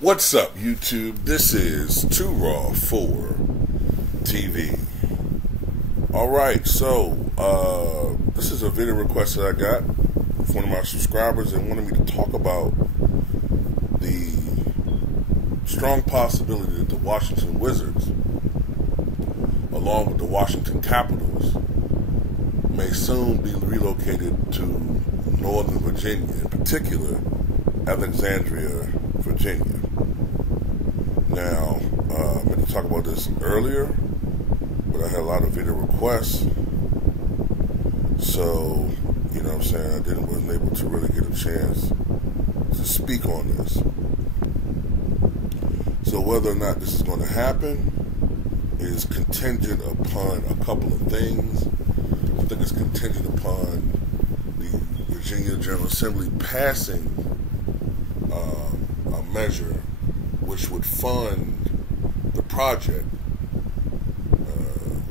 What's up, YouTube? This is Too Raw for TV. Alright, so this is a video request that I got from one of my subscribers and wanted me to talk about the strong possibility that the Washington Wizards, along with the Washington Capitals, may soon be relocated to Northern Virginia, in particular Alexandria, Virginia. Now, I meant to talk about this earlier, but I had a lot of video requests, so, you know what I'm saying, wasn't able to really get a chance to speak on this. So whether or not this is going to happen is contingent upon a couple of things. I think it's contingent upon the Virginia General Assembly passing a measure which would fund the project,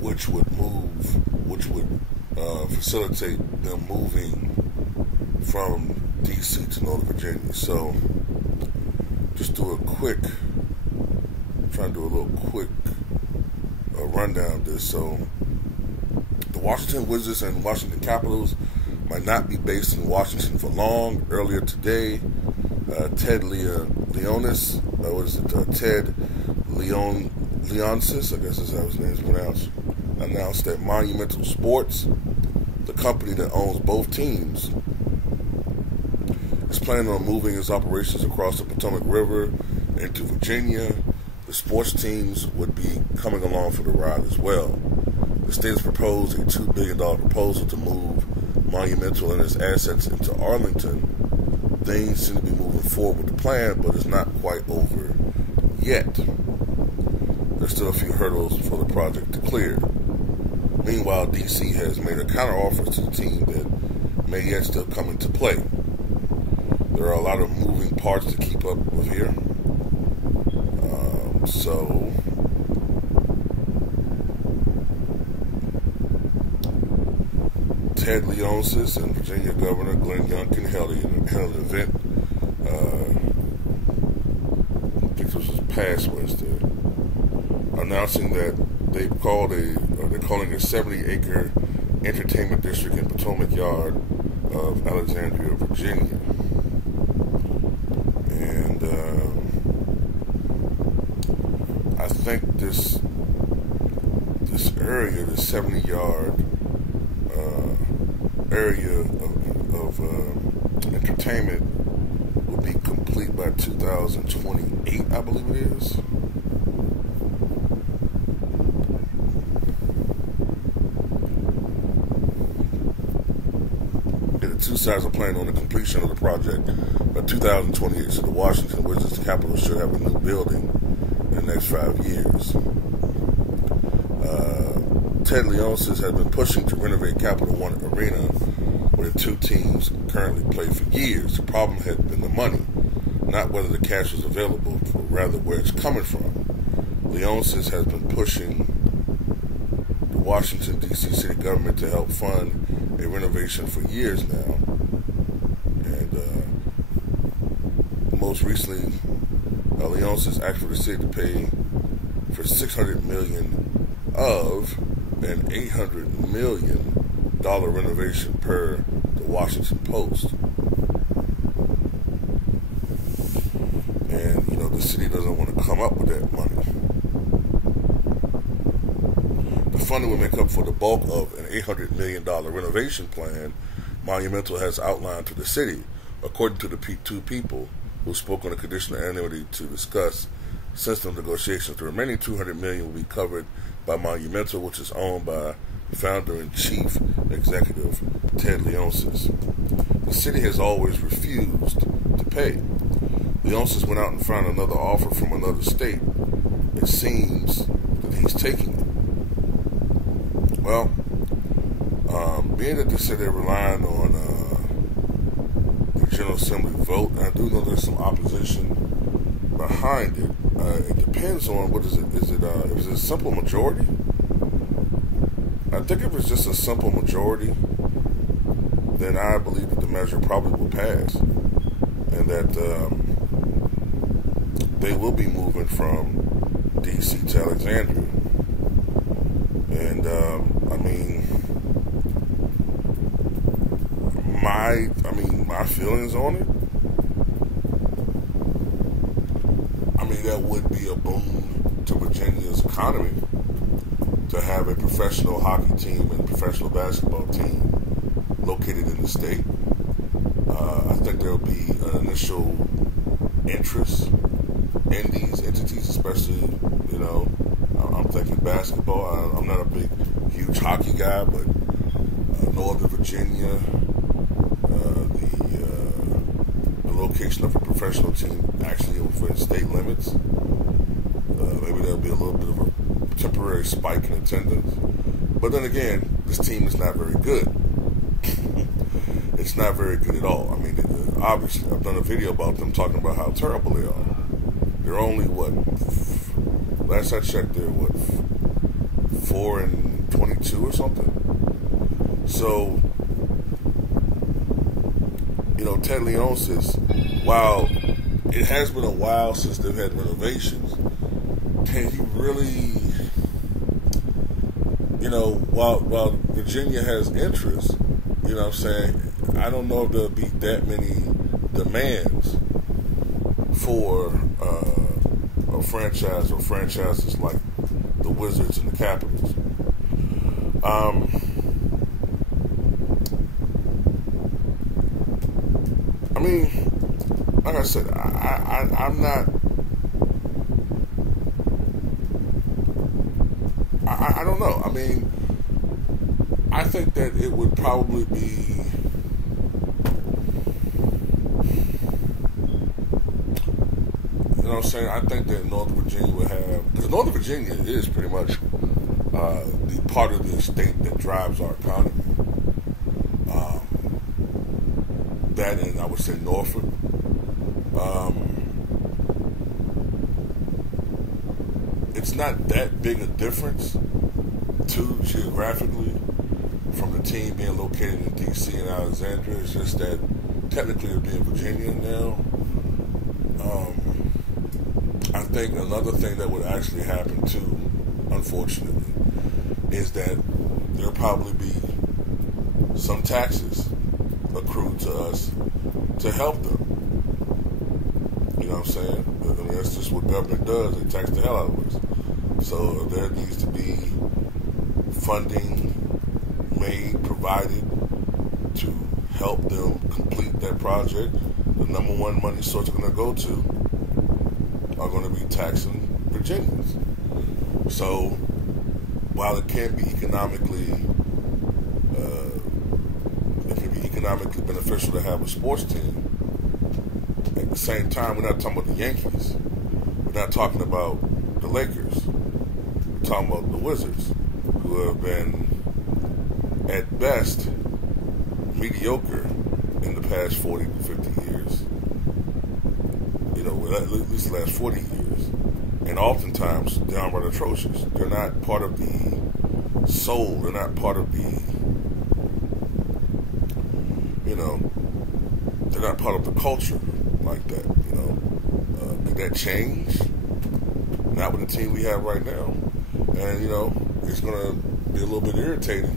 which would facilitate them moving from D.C. to Northern Virginia. So, just trying to do a little quick rundown of this. So, the Washington Wizards and Washington Capitals might not be based in Washington for long. Earlier today, Ted Leonsis, Ted Leonsis, I guess is how his name is pronounced, announced that Monumental Sports, the company that owns both teams, is planning on moving its operations across the Potomac River into Virginia. The sports teams would be coming along for the ride as well. The state has proposed a $2 billion proposal to move Monumental and its assets into Arlington. Things seem to be moving forward with the plan, but it's not quite over yet. There's still a few hurdles for the project to clear. Meanwhile, D.C. has made a counteroffer to the team that may yet still come into play. There are a lot of moving parts to keep up with here. So Ted Leonsis and Virginia Governor Glenn Youngkin held an event. I think this was past Wednesday, announcing that they're calling a 70-acre entertainment district in Potomac Yard of Alexandria, Virginia. And I think this area, this 70-yard area of entertainment, will be complete by 2028, I believe it is. The two sides are planning on the completion of the project by 2028, so the Washington Wizards Capitals should have a new building in the next 5 years. Ted Leonsis has been pushing to renovate Capital One Arena, where the two teams currently play, for years. The problem had been the money, not whether the cash was available, but rather where it's coming from. Leonsis has been pushing the Washington, D.C. city government to help fund a renovation for years now. And most recently, Leonsis asked for the city to pay for $600 million of an $800 million renovation per the Washington Post. And, you know, the city doesn't want to come up with that money. The funding will make up for the bulk of an $800 million renovation plan Monumental has outlined to the city, according to the two people who spoke on a conditional anonymity to discuss sensitive negotiations. The remaining $200 million will be covered by Monumental, which is owned by founder and chief executive Ted Leonsis. The city has always refused to pay. Leonsis went out and found another offer from another state. It seems that he's taking it. Well, being that they said they're relying on the General Assembly vote, and I do know there's some opposition behind it. It depends on what is it? Is it a simple majority? I think if it's just a simple majority, then I believe that the measure probably will pass, and that they will be moving from DC to Alexandria. And my feelings on it. That would be a boon to Virginia's economy to have a professional hockey team and professional basketball team located in the state. I think there will be an initial interest in these entities, especially, I'm thinking basketball. I'm not a huge hockey guy, but Northern Virginia, the location of a professional team actually within state limits. Maybe there'll be a little bit of a temporary spike in attendance. But then again, this team is not very good. It's not very good at all. Obviously, I've done a video about them talking about how terrible they are. They're only, last I checked, they're 4-22 or something. So, Ted Leonsis, while it has been a while since they've had renovations, can he really, while Virginia has interest, I don't know if there'll be that many demands for a franchise or franchises like the Wizards and the Capitals. Like I said, I'm not. I don't know. I think that it would probably be. I think that Northern Virginia would have, because Northern Virginia is pretty much the part of the state that drives our economy. That, and I would say Norfolk. It's not that big a difference, too, geographically, from the team being located in D.C. and Alexandria. It's just that technically it'll be in Virginia now. I think another thing that would actually happen, too, unfortunately, is that there'll probably be some taxes accrued to us to help them. You know what I'm saying? That's just what government does. They tax the hell out of us. So there needs to be funding provided to help them complete that project. The number one money source they're going to go to are going to be taxing Virginians. So while it can be economically economically beneficial to have a sports team, at the same time, we're not talking about the Yankees. We're not talking about the Lakers. We're talking about the Wizards, who have been, at best, mediocre in the past 40 to 50 years. At least the last 40 years. And oftentimes, downright atrocious. They're not part of the soul. They're not part of the, they're not part of the culture like that, Did that change? Not with the team we have right now. And, it's going to be a little bit irritating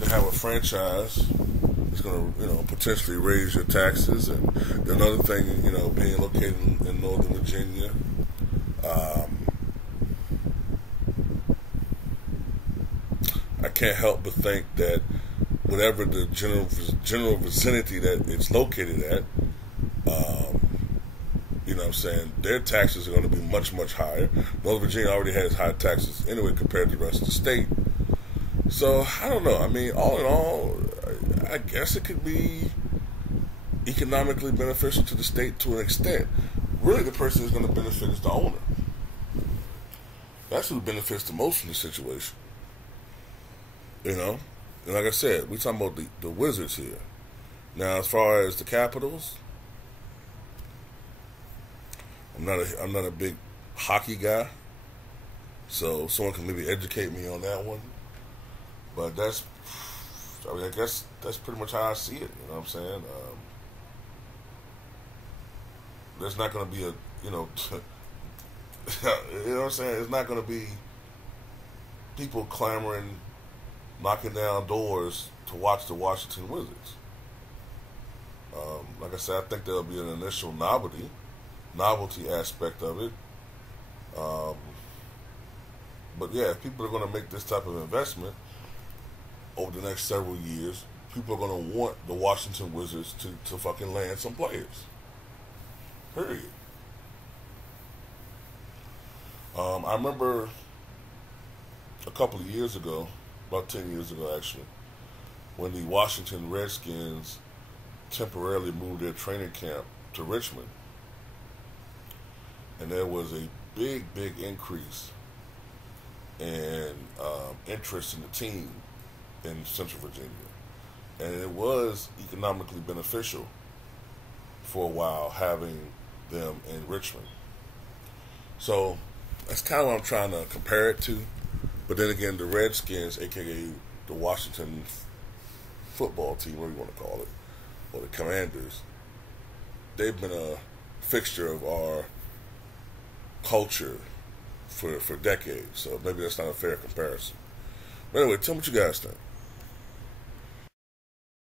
to have a franchise that's going to, potentially raise your taxes. And another thing, being located in Northern Virginia, I can't help but think that whatever the general vicinity that it's located at, their taxes are going to be much, much higher. Northern Virginia already has high taxes anyway compared to the rest of the state. So, I don't know. All in all, I guess it could be economically beneficial to the state to an extent. Really, the person who's going to benefit is the owner. That's who benefits the most from the situation. And like I said, we're talking about the Wizards here. Now, as far as the Capitals, I'm not a big hockey guy, so someone can maybe educate me on that one. But I guess that's pretty much how I see it. You know what I'm saying? There's not going to be you know, you know what I'm saying? It's not going to be people clamoring, knocking down doors to watch the Washington Wizards. Like I said, I think there'll be an initial novelty aspect of it. But yeah, if people are going to make this type of investment over the next several years, people are going to want the Washington Wizards to fucking land some players. Period. I remember a couple of years ago, about 10 years ago actually, when the Washington Redskins temporarily moved their training camp to Richmond. And there was a big increase in interest in the team in Central Virginia. And it was economically beneficial for a while having them in Richmond. So that's kind of what I'm trying to compare it to. But then again, the Redskins, a.k.a. the Washington football team, whatever you want to call it, or the Commanders, they've been a fixture of our culture for decades. So maybe that's not a fair comparison. But anyway, tell me what you guys think.